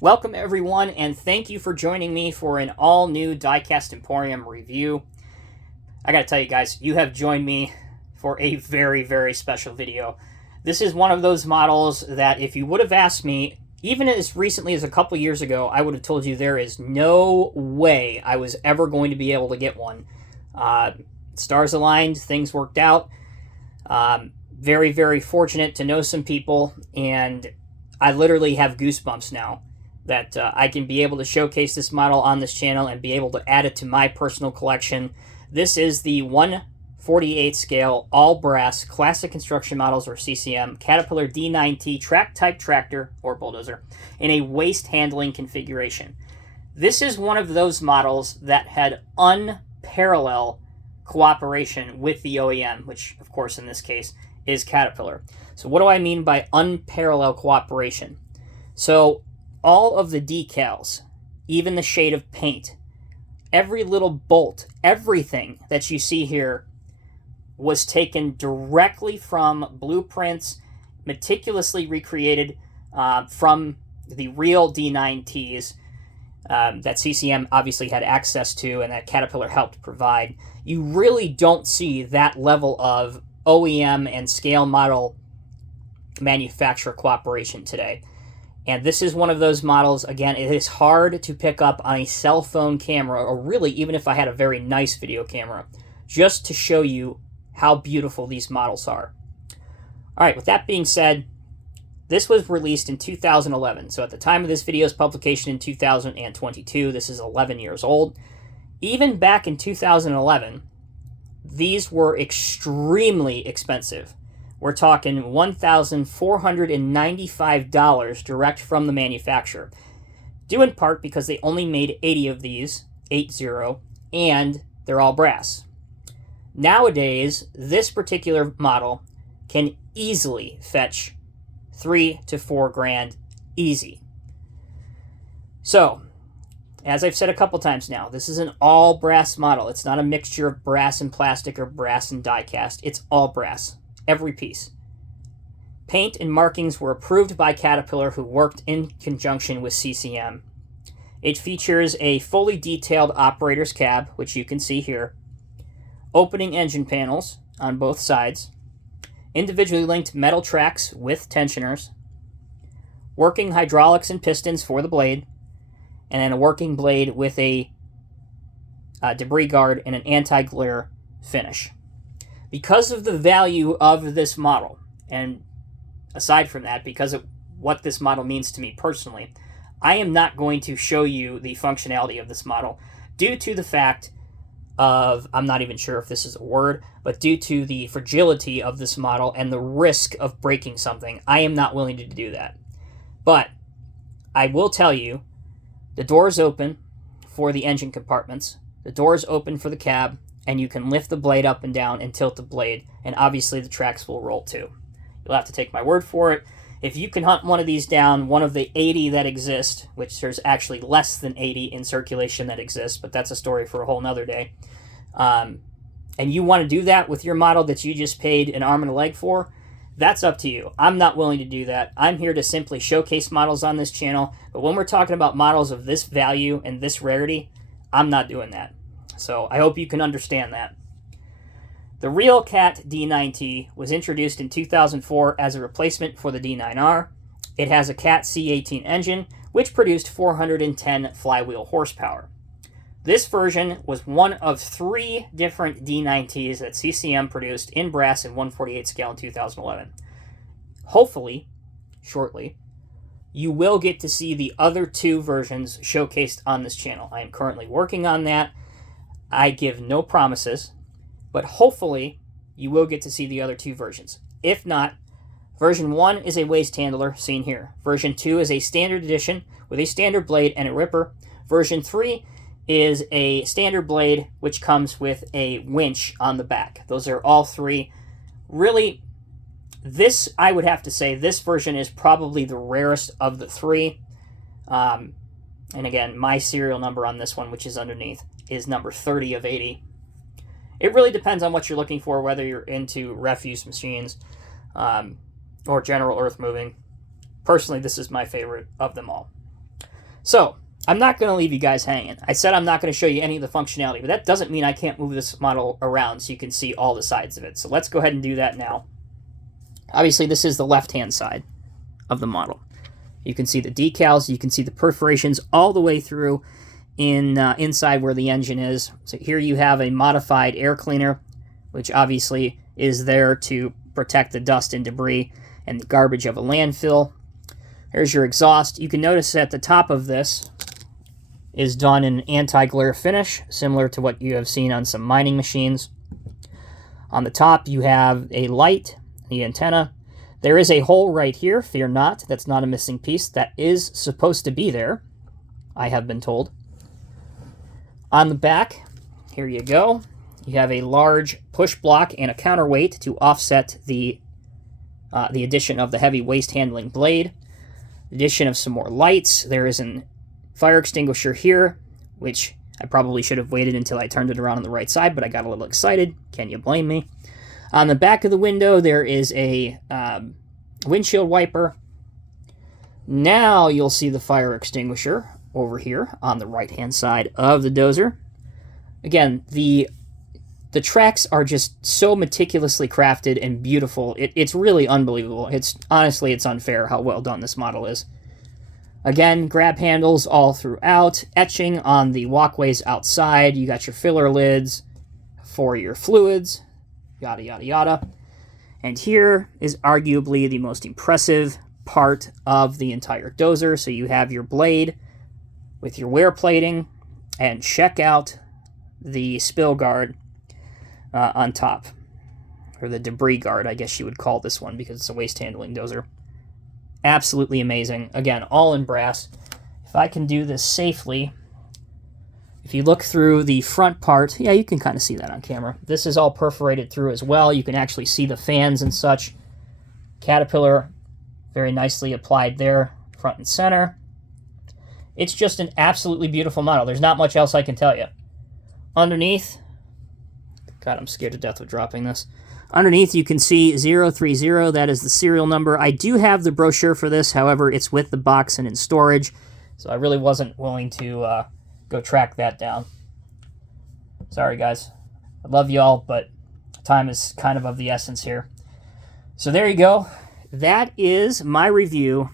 Welcome everyone, and thank you for joining me for an all-new Diecast Emporium review. I gotta tell you guys, you have joined me for a very, very special video. This is one of those models that if you would have asked me, even as recently as a couple years ago, I would have told you there is no way I was ever going to be able to get one. Stars aligned, things worked out. Very, very fortunate to know some people, and I literally have goosebumps now that I can be able to showcase this model on this channel and be able to add it to my personal collection. This is the 1/48 scale all brass classic construction models, or CCM, Caterpillar D9T track type tractor or bulldozer in a waste handling configuration. This is one of those models that had unparalleled cooperation with the OEM, which of course in this case is Caterpillar. So what do I mean by unparalleled cooperation? So all of the decals, even the shade of paint, every little bolt, everything that you see here was taken directly from blueprints, meticulously recreated from the real D9Ts that CCM obviously had access to and that Caterpillar helped provide. You really don't see that level of OEM and scale model manufacturer cooperation today. And this is one of those models, again, it is hard to pick up on a cell phone camera, or really even if I had a very nice video camera, just to show you how beautiful these models are. All right, with that being said, this was released in 2011. So at the time of this video's publication in 2022, this is 11 years old. Even back in 2011, these were extremely expensive. We're talking $1,495 direct from the manufacturer, due in part because they only made 80 of these, 80, and they're all brass. Nowadays, this particular model can easily fetch $3 to $4 grand, easy. So, as I've said a couple times now, this is an all brass model. It's not a mixture of brass and plastic or brass and die cast. It's all brass. Every piece. Paint and markings were approved by Caterpillar, who worked in conjunction with CCM. It features a fully detailed operator's cab, which you can see here, opening engine panels on both sides, individually linked metal tracks with tensioners, working hydraulics and pistons for the blade, and then a working blade with a debris guard and an anti-glare finish. Because of the value of this model, and aside from that, because of what this model means to me personally, I am not going to show you the functionality of this model due to the fact of, I'm not even sure if this is a word, but due to the fragility of this model and the risk of breaking something, I am not willing to do that. But I will tell you, the doors open for the engine compartments, the doors open for the cab, and you can lift the blade up and down and tilt the blade, and obviously the tracks will roll too. You'll have to take my word for it. If you can hunt one of these down, one of the 80 that exist, which there's actually less than 80 in circulation that exist, but that's a story for a whole nother day, and you want to do that with your model that you just paid an arm and a leg for, that's up to you. I'm not willing to do that. I'm here to simply showcase models on this channel, but when we're talking about models of this value and this rarity, I'm not doing that. So I hope you can understand that. The real Cat D9T was introduced in 2004 as a replacement for the D9R. It has a Cat C18 engine, which produced 410 flywheel horsepower. This version was one of 3 different D9Ts that CCM produced in brass in 1/48 scale in 2011. Hopefully, shortly, you will get to see the other 2 versions showcased on this channel. I am currently working on that. I give no promises, but hopefully you will get to see the other 2 versions. If not, version 1 is a waste handler, seen here. Version 2 is a standard edition with a standard blade and a ripper. Version 3 is a standard blade which comes with a winch on the back. Those are all 3. Really, this, I would have to say, this version is probably the rarest of the 3. And again, my serial number on this one, which is underneath, is number 30 of 80. It really depends on what you're looking for, whether you're into refuse machines or general earth moving. Personally, this is my favorite of them all. So, I'm not going to leave you guys hanging. I said I'm not going to show you any of the functionality, but that doesn't mean I can't move this model around so you can see all the sides of it. So let's go ahead and do that now. Obviously, this is the left-hand side of the model. You can see the decals, you can see the perforations all the way through inside where the engine is. So here you have a modified air cleaner, which obviously is there to protect the dust and debris and the garbage of a landfill. Here's your exhaust. You can notice at the top of this is done in anti-glare finish, similar to what you have seen on some mining machines. On the top, you have a light, the antenna. There is a hole right here, fear not. That's not a missing piece. That is supposed to be there, I have been told. On the back, here you go. You have a large push block and a counterweight to offset the addition of the heavy waste handling blade. Addition of some more lights. There is an fire extinguisher here, which I probably should have waited until I turned it around on the right side, but I got a little excited. Can you blame me? On the back of the window, there is a windshield wiper. Now you'll see the fire extinguisher over here on the right-hand side of the Dozer. Again, the tracks are just so meticulously crafted and beautiful. It's really unbelievable. Honestly, it's unfair how well done this model is. Again, grab handles all throughout, etching on the walkways outside. You got your filler lids for your fluids, yada, yada, yada. And here is arguably the most impressive part of the entire Dozer. So you have your blade with your wear plating, and check out the spill guard on top, or the debris guard, I guess you would call this one, because it's a waste handling Dozer. Absolutely amazing. Again, all in brass. If I can do this safely, if you look through the front part, yeah, you can kind of see that on camera. This is all perforated through as well. You can actually see the fans and such. Caterpillar, very nicely applied there, front and center. It's just an absolutely beautiful model. There's not much else I can tell you. Underneath, God, I'm scared to death of dropping this. Underneath, you can see 030. That is the serial number. I do have the brochure for this. However, it's with the box and in storage, so I really wasn't willing to go track that down. Sorry, guys. I love y'all, but time is kind of the essence here. So there you go. That is my review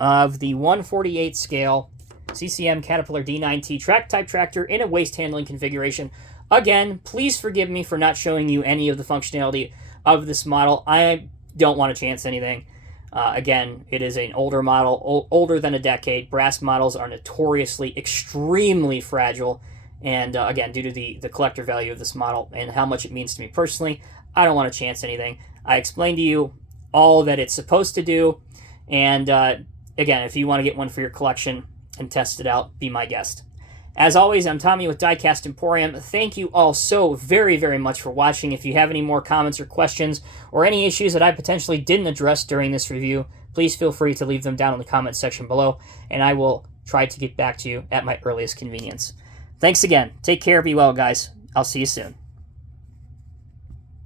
of the 1/48 scale CCM Caterpillar D9T track-type tractor in a waste handling configuration. Again, please forgive me for not showing you any of the functionality of this model. I don't want to chance anything. Again, it is an older model, older than a decade. Brass models are notoriously extremely fragile. And again, due to the collector value of this model and how much it means to me personally, I don't want to chance anything. I explained to you all that it's supposed to do. And again, if you want to get one for your collection and test it out, be my guest. As always, I'm Tommy with Diecast Emporium. Thank you all so very, very much for watching. If you have any more comments or questions or any issues that I potentially didn't address during this review, please feel free to leave them down in the comments section below, and I will try to get back to you at my earliest convenience. Thanks again. Take care. Be well, guys. I'll see you soon.